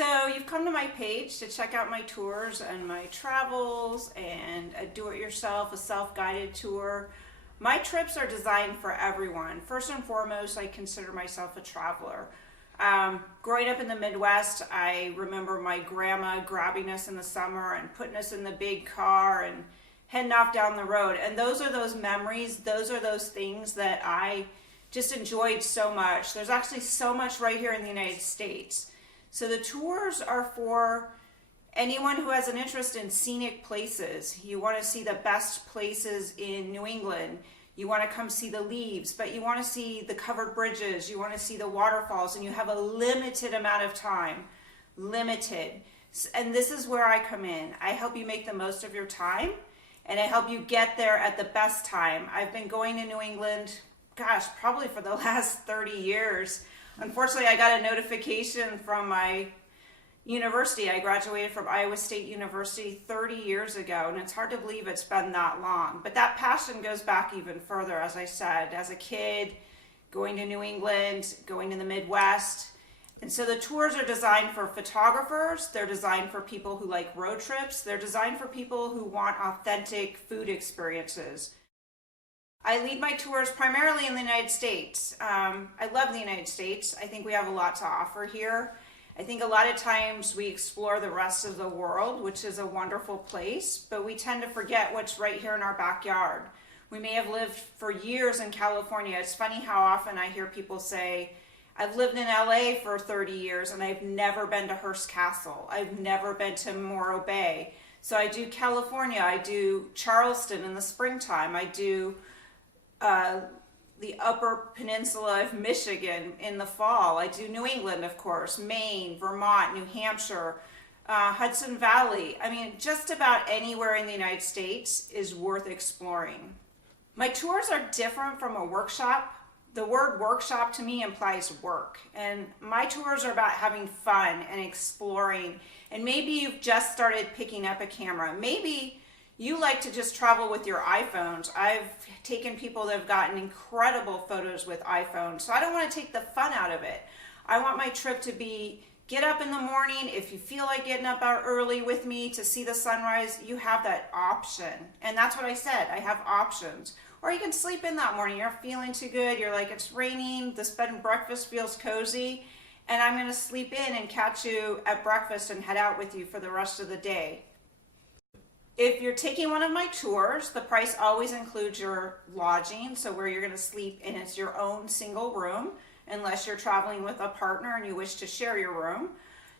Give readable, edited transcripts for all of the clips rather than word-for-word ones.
So you've come to my page to check out my tours and my travels and a do-it-yourself, a self-guided tour. My trips are designed for everyone. First and foremost, I consider myself a traveler. Growing up in the Midwest, I remember my grandma grabbing us in the summer and putting us in the big car and heading off down the road. And those are those memories, those are those things that I just enjoyed so much. There's actually so much right here in the United States. So the tours are for anyone who has an interest in scenic places. You want to see the best places in New England. You want to come see the leaves, but you want to see the covered bridges. You want to see the waterfalls, and you have a limited amount of time. Limited. And this is where I come in. I help you make the most of your time, and I help you get there at the best time. I've been going to New England, gosh, probably for the last 30 years. Unfortunately, I got a notification from my university. I graduated from Iowa State University 30 years ago, and it's hard to believe it's been that long. But that passion goes back even further, as I said, as a kid, going to New England, going to the Midwest. And so the tours are designed for photographers. They're designed for people who like road trips. They're designed for people who want authentic food experiences. I lead my tours primarily in the United States. I love the United States. I think we have a lot to offer here. I think a lot of times we explore the rest of the world, which is a wonderful place, but we tend to forget what's right here in our backyard. We may have lived for years in California. It's funny how often I hear people say, I've lived in LA for 30 years and I've never been to Hearst Castle. I've never been to Morro Bay. So I do California, I do Charleston in the springtime, I do the Upper Peninsula of Michigan in the fall. I do New England, of course, Maine, Vermont, New Hampshire, Hudson Valley. I mean, just about anywhere in the United States is worth exploring. My tours are different from a workshop. The word workshop to me implies work, and my tours are about having fun and exploring. And maybe you've just started picking up a camera. Maybe you like to just travel with your iPhones. I've taken people that have gotten incredible photos with iPhones, so I don't want to take the fun out of it. I want my trip to be get up in the morning. If you feel like getting up out early with me to see the sunrise, you have that option. And that's what I said, I have options. Or you can sleep in that morning. You're feeling too good. You're like, it's raining, this bed and breakfast feels cozy, and I'm gonna sleep in and catch you at breakfast and head out with you for the rest of the day. If you're taking one of my tours, the price always includes your lodging, so where you're going to sleep, and it's your own single room, unless you're traveling with a partner and you wish to share your room.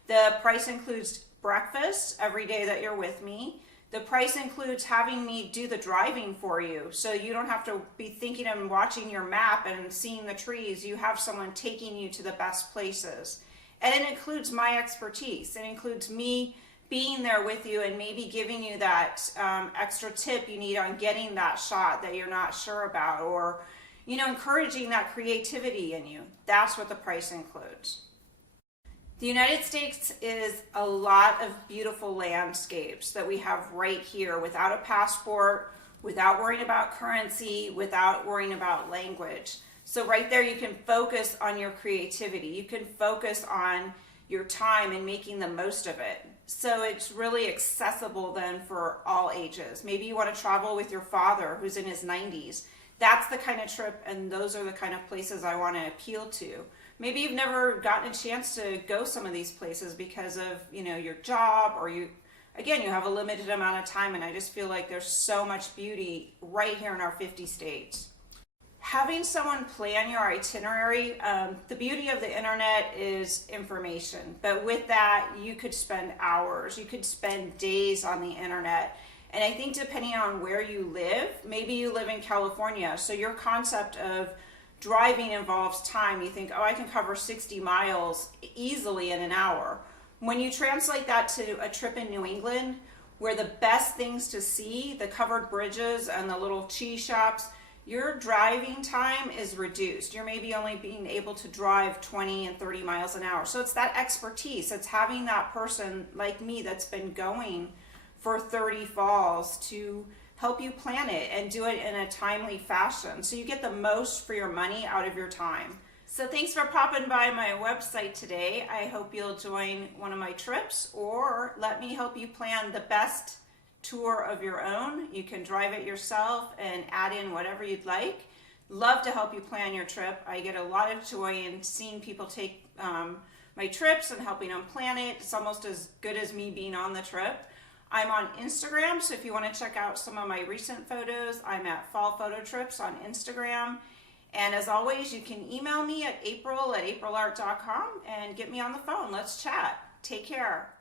The price includes breakfast every day that you're with me. The price includes having me do the driving for you, so you don't have to be thinking and watching your map and seeing the trees. You have someone taking you to the best places. And it includes my expertise. It includes me being there with you and maybe giving you that extra tip you need on getting that shot that you're not sure about, or encouraging that creativity in you. That's what the price includes. The United States is a lot of beautiful landscapes that we have right here without a passport, without worrying about currency, without worrying about language. So right there you can focus on your creativity. You can focus on your time and making the most of it. So it's really accessible then for all ages. Maybe you want to travel with your father who's in his 90s. That's the kind of trip, and those are the kind of places I want to appeal to. Maybe you've never gotten a chance to go some of these places because of your job, or you have a limited amount of time, and I just feel like there's so much beauty right here in our 50 states. Having someone plan your itinerary, the beauty of the internet is information, but with that you could spend hours, you could spend days on the internet. And I think depending on where you live, maybe you live in California, so your concept of driving involves time. You think, oh, I can cover 60 miles easily in an hour. When you translate that to a trip in New England, where the best things to see, the covered bridges and the little cheese shops, your driving time is reduced. You're maybe only being able to drive 20 and 30 miles an hour. So it's that expertise. It's having that person like me that's been going for 30 falls to help you plan it and do it in a timely fashion so you get the most for your money out of your time. So thanks for popping by my website today. I hope you'll join one of my trips or let me help you plan the best tour of your own. You can drive it yourself and add in whatever you'd like. Love to help you plan your trip. I get a lot of joy in seeing people take my trips and helping them plan it. It's almost as good as me being on the trip. I'm on Instagram, so if you want to check out some of my recent photos, I'm at Fall Photo Trips on Instagram. And as always, you can email me at april@aprilart.com and get me on the phone. Let's chat. Take care.